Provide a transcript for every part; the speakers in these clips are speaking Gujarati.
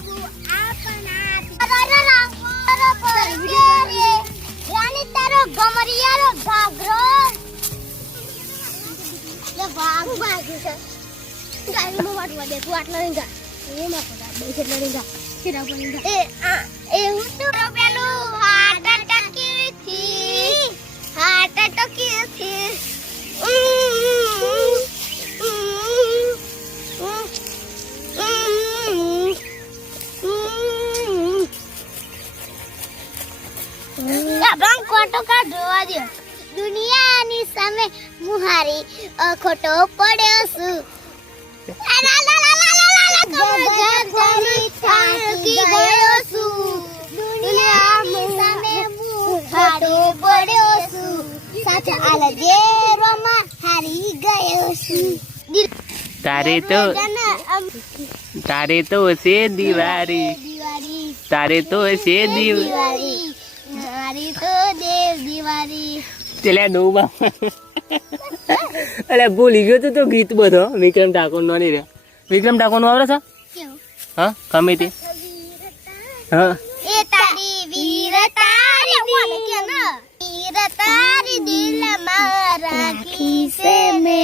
बाबू रानी तारो गमरियारो घाघरो ले भाग છે ગાડી નો વાટવા દે તું આટલા નહીં જા એ માં પડા બે છે નહીં જા ફેરા પણ જા એ હું તો પેલું હાર્ટ અટકી થી બાબા કોટો કા જોવા દે દુનિયાની સામે મુહારી ખોટો પડ્યો છું તારે તો છે દિવાળી તારે તો છે દિવાળી મારી તો દેવ દિવાળી ચલે નો બાપા અલે ભૂલી ગયો તો ગીત બધો વિક્રમ ઠાકોર નો નહીં રે વિક્રમ ઠાકોર નો આવડે છે હા ગમે તે હા એ તારી વીરતા રે બોલે કે ના વીરતા રે દિલ માં રાખી છે મે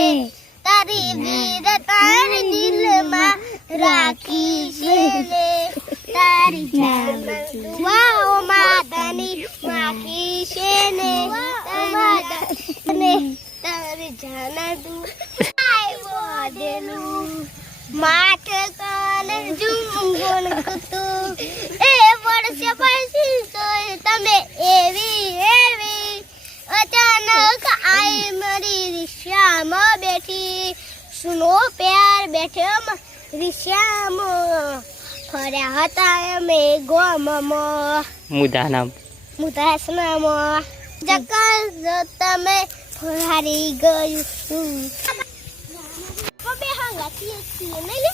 તારી વીરતા રે દિલ માં રાખી છે લે તારી જાન વાઓ માતાની માખી છે ને તારી જાન તું આઈ બોડેલું માઠ કાને જુંગણ કતો એ વર્ષ પછી સોય તમે એવી અચાનક આઈ મારી રિક્ષામાં બેઠી સુનો પ્યાર બેઠો રિક્ષામાં ફર્યા હતા અમે ગોમમાં મુદાસનામાં જકલ જો તમે ફરારી ગયું છું બે હાંગા છીએ નહીં લે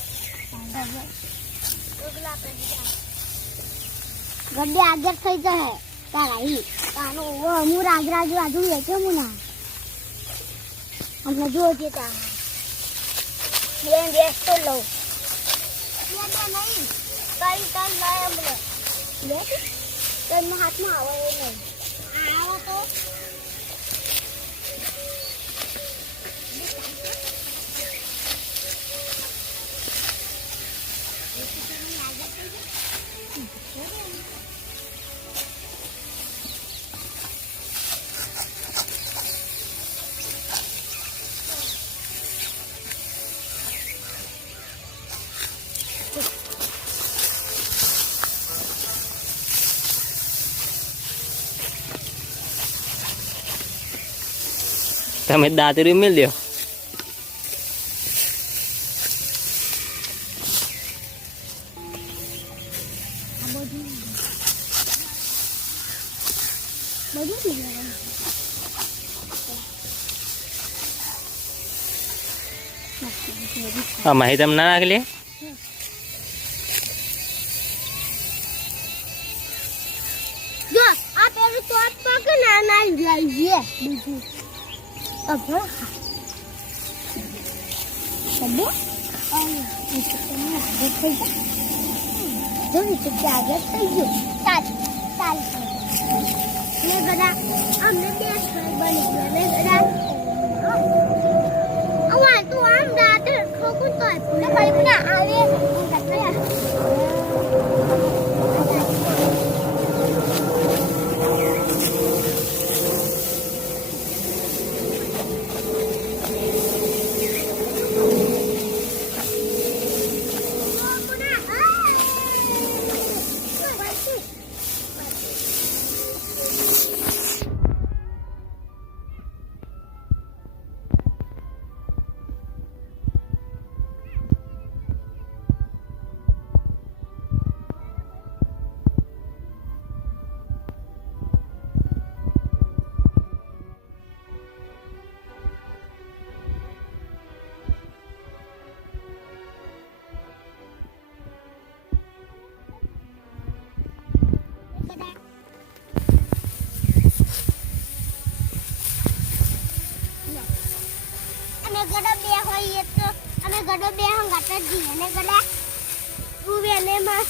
ગड्डे આગળ થઈ જાય તારા ઈ તાનો હું રાજુ વેચો મુના અમને જો દેતા બેન દેસ તો લો લેતા નહીં તારી કાન લાય અમને લે તને હાથમાં આવે નહીં આવો તો તમે દાતરી મિલ દો માહિતી તમને ના નાખ લે જો આ પેલું તોત પક ના ના લઈએ બીજું અબો સબો જો તો જાગે થઈ ગયું ચાલ ને ગડા અમને દેશ બની ગયો ને ગડા આવા તું આમ દાત ખોકું તો ને ભાઈ મને આવે કટયા ગડો બે હોય તો અમે ગડો બે હંગાતા જ જઈએ ને ગડા તું વેને માં